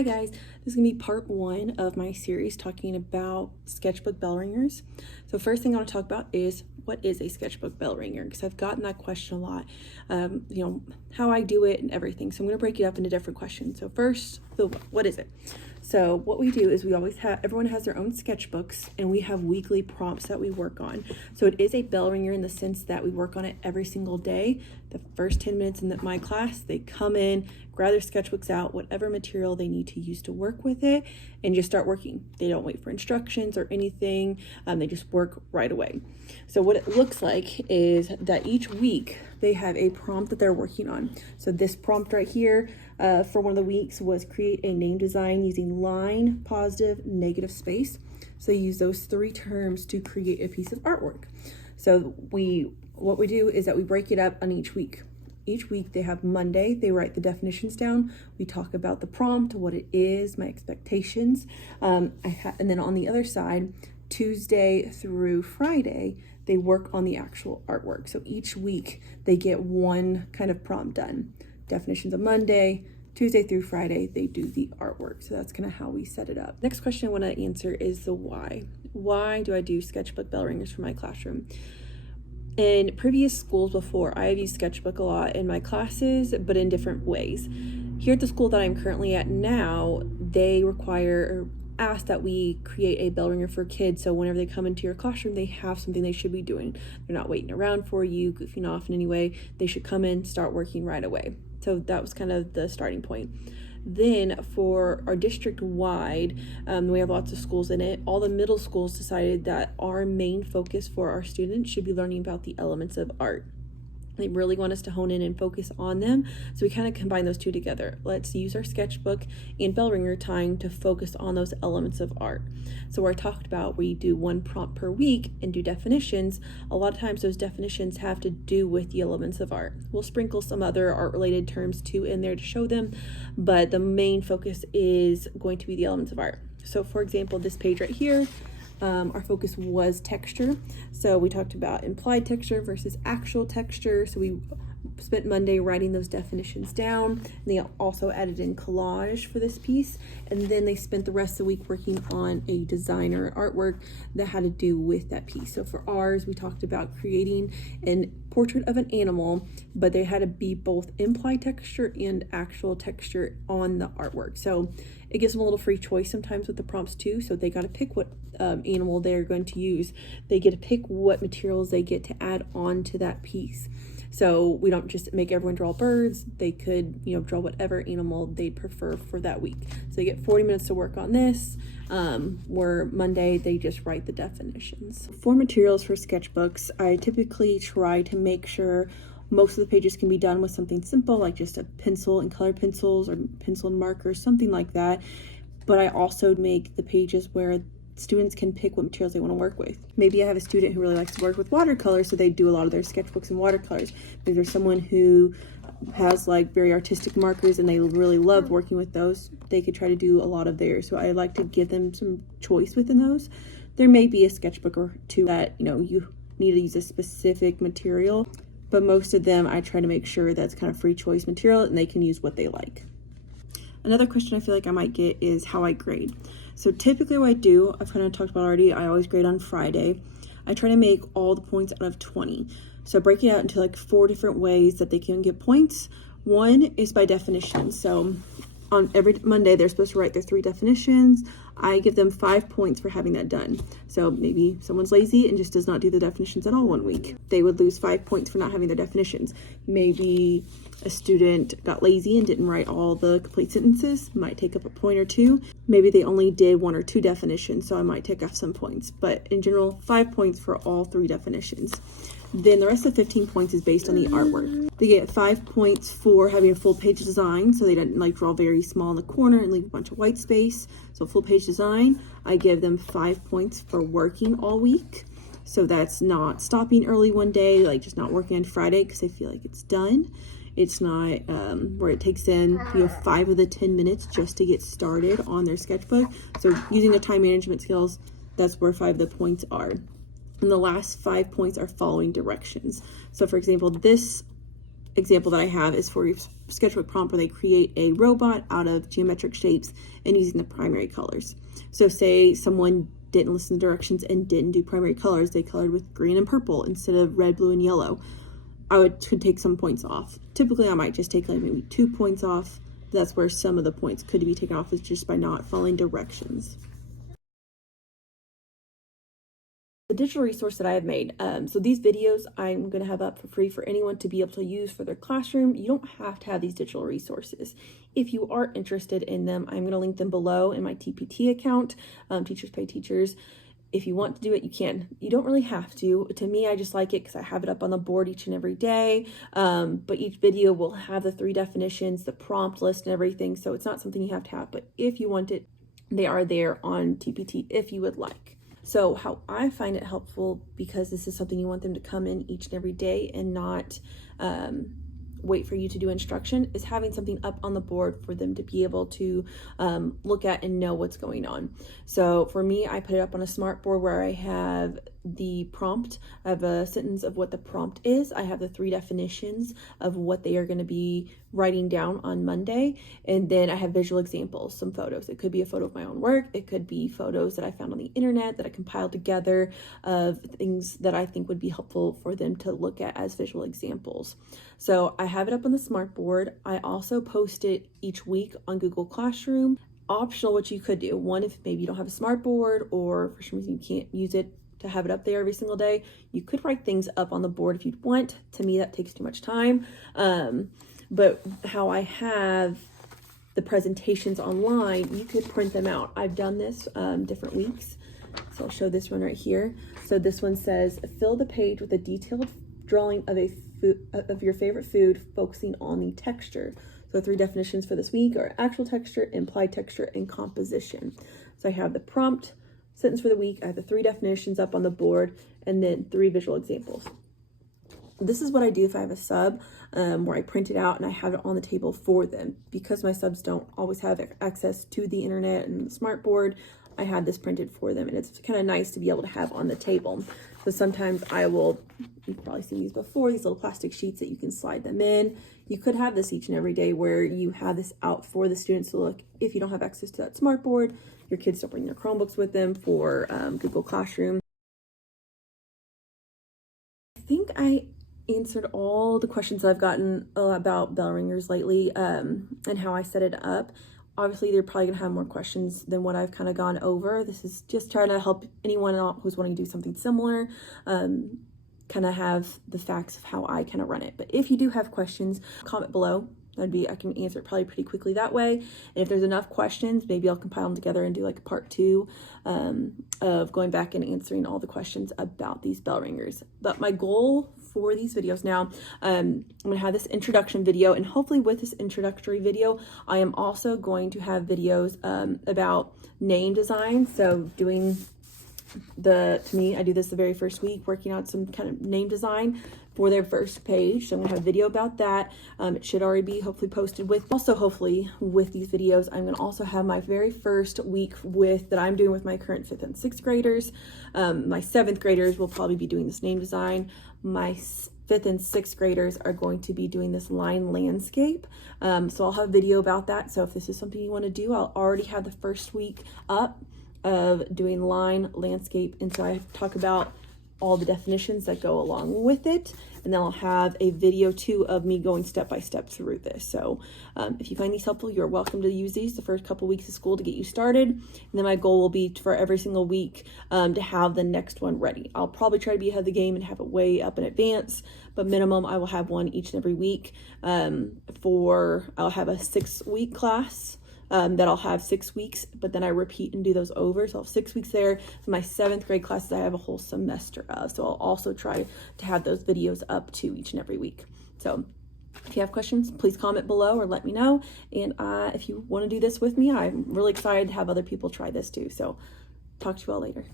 Hi guys, this is going to be part one of my series talking about Sketchbook Bellringers. So first thing I want to talk about is what is a Sketchbook Bellringer, because I've gotten that question a lot, how I do it and everything. So I'm going to break it up into different questions. So first, what is it? So what we do is we always have, everyone has their own sketchbooks and we have weekly prompts that we work on. So it is a bell ringer in the sense that we work on it every single day. The first 10 minutes in my class, they come in, grab their sketchbooks out, whatever material they need to use to work with it, and just start working. They don't wait for instructions or anything. They just work right away. So what it looks like is that each week they have a prompt that they're working on. So this prompt right here for one of the weeks was create a name design using line, positive, negative space. So they use those three terms to create a piece of artwork. So what we do is that we break it up on each week. Each week they have Monday, they write the definitions down. We talk about the prompt, what it is, my expectations. And then on the other side, Tuesday through Friday, they work on the actual artwork. So each week they get one kind of prompt done. Definitions on Monday, Tuesday through Friday, they do the artwork. So that's kind of how we set it up. Next question I want to answer is the why. Why do I do Sketchbook Bellringers for my classroom? In previous schools before, I have used Sketchbook a lot in my classes, but in different ways. Here at the school that I'm currently at now, they require or ask that we create a bell ringer for kids, so whenever they come into your classroom, they have something they should be doing. They're not waiting around for you, goofing off in any way. They should come in, start working right away. So that was kind of the starting point. Then for our district wide, we have lots of schools in it. All the middle schools decided that our main focus for our students should be learning about the elements of art. They really want us to hone in and focus on them. So we kind of combine those two together. Let's use our sketchbook and bell ringer time to focus on those elements of art. So where I talked about we do one prompt per week and do definitions, a lot of times those definitions have to do with the elements of art. We'll sprinkle some other art related terms too in there to show them, but the main focus is going to be the elements of art. So for example, this page right here, our focus was texture. So we talked about implied texture versus actual texture. So we spent Monday writing those definitions down. And they also added in collage for this piece. And then they spent the rest of the week working on a design or artwork that had to do with that piece. So for ours, we talked about creating a portrait of an animal, but they had to be both implied texture and actual texture on the artwork. So it gives them a little free choice sometimes with the prompts too. So they got to pick what animal they're going to use. They get to pick what materials they get to add on to that piece. So we don't just make everyone draw birds. They could, draw whatever animal they'd prefer for that week. So they get 40 minutes to work on this, where Monday they just write the definitions. For materials for sketchbooks, I typically try to make sure most of the pages can be done with something simple, like just a pencil and colored pencils or pencil and markers, something like that. But I also make the pages where students can pick what materials they want to work with. Maybe I have a student who really likes to work with watercolors, so they do a lot of their sketchbooks in watercolors. Maybe there's someone who has like very artistic markers and they really love working with those. They could try to do a lot of theirs. So I like to give them some choice within those. There may be a sketchbook or two that, you need to use a specific material, but most of them I try to make sure that's kind of free choice material and they can use what they like. Another question I feel like I might get is how I grade. So typically what I do, I've kind of talked about already, I always grade on Friday. I try to make all the points out of 20. So I break it out into like 4 different ways that they can get points. One is by definition. So on every Monday, they're supposed to write their 3 definitions. I give them 5 points for having that done. So maybe someone's lazy and just does not do the definitions at all one week. They would lose 5 points for not having their definitions. Maybe a student got lazy and didn't write all the complete sentences, might take up a point or 2. Maybe they only did 1 or 2 definitions, so I might take off some points. But in general, 5 points for all 3 definitions. Then the rest of 15 points is based on the artwork. They get 5 points for having a full page design, so they didn't draw very small in the corner and leave a bunch of white space. So full page design, I give them 5 points for working all week. So that's not stopping early one day, just not working on Friday because I feel like it's done. It's not where it takes them, 5 of the 10 minutes just to get started on their sketchbook. So using the time management skills, that's where 5 of the points are. And the last 5 points are following directions. So for example, this example that I have is for your sketchbook prompt where they create a robot out of geometric shapes and using the primary colors. So say someone didn't listen to directions and didn't do primary colors, they colored with green and purple instead of red, blue, and yellow. Could take some points off. Typically I might just take like maybe 2 points off. That's where some of the points could be taken off, is just by not following directions. The digital resource that I have made. So these videos I'm going to have up for free for anyone to be able to use for their classroom. You don't have to have these digital resources. If you are interested in them, I'm going to link them below in my TPT account, Teachers Pay Teachers. If you want to do it, you can. You don't really have to. To me, I just like it because I have it up on the board each and every day. But each video will have the 3 definitions, the prompt list, and everything. So it's not something you have to have. But if you want it, they are there on TPT if you would like. So how I find it helpful, because this is something you want them to come in each and every day and not wait for you to do instruction, is having something up on the board for them to be able to look at and know what's going on. So for me, I put it up on a smart board where I have the prompt. I have a sentence of what the prompt is. I have the 3 definitions of what they are going to be writing down on Monday. And then I have visual examples, some photos. It could be a photo of my own work. It could be photos that I found on the internet that I compiled together of things that I think would be helpful for them to look at as visual examples. So I have it up on the smart board. I also post it each week on Google Classroom. Optional, what you could do, one, if maybe you don't have a smart board or for some reason you can't use it to have it up there every single day, you could write things up on the board if you'd want. To me, that takes too much time. But how I have the presentations online, you could print them out. I've done this different weeks. So I'll show this one right here. So this one says, fill the page with a detailed drawing of your favorite food, focusing on the texture. So 3 definitions for this week are actual texture, implied texture, and composition. So I have the prompt, sentence for the week, I have the 3 definitions up on the board, and then 3 visual examples. This is what I do if I have a sub where I print it out and I have it on the table for them. Because my subs don't always have access to the internet and the smart board, I had this printed for them, and it's kind of nice to be able to have on the table. So sometimes I will, you've probably seen these before, these little plastic sheets that you can slide them in. You could have this each and every day where you have this out for the students to look. If you don't have access to that smart board, your kids don't bring their Chromebooks with them for Google Classroom. I think I answered all the questions that I've gotten about Bellringers lately and how I set it up. Obviously, they're probably gonna have more questions than what I've kind of gone over. This is just trying to help anyone who's wanting to do something similar kind of have the facts of how I kind of run it. But if you do have questions, comment below. I can answer it probably pretty quickly that way. And if there's enough questions, maybe I'll compile them together and do like a part 2 of going back and answering all the questions about these Bellringers. But my goal for these videos now, I'm gonna have this introduction video, and hopefully with this introductory video, I am also going to have videos about name design. So doing to me, I do this the very first week, working out some kind of name design for their first page. So I'm gonna have a video about that. It should already be hopefully posted with. Also, hopefully with these videos, I'm gonna also have my very first week that I'm doing with my current 5th and 6th graders. My 7th graders will probably be doing this name design. My 5th and 6th graders are going to be doing this line landscape. So I'll have a video about that. So if this is something you want to do, I'll already have the first week up of doing line landscape, and so I talk about all the definitions that go along with it, and then I'll have a video too of me going step by step through this. So if you find these helpful, you're welcome to use these the first couple weeks of school to get you started, and then my goal will be for every single week to have the next one ready. I'll probably try to be ahead of the game and have it way up in advance, but minimum I will have one each and every week. I'll have a 6-week class that I'll have 6 weeks, but then I repeat and do those over. So I'll have 6 weeks there. For my 7th grade classes, I have a whole semester of. So I'll also try to have those videos up to each and every week. So if you have questions, please comment below or let me know. And if you want to do this with me, I'm really excited to have other people try this too. So talk to you all later.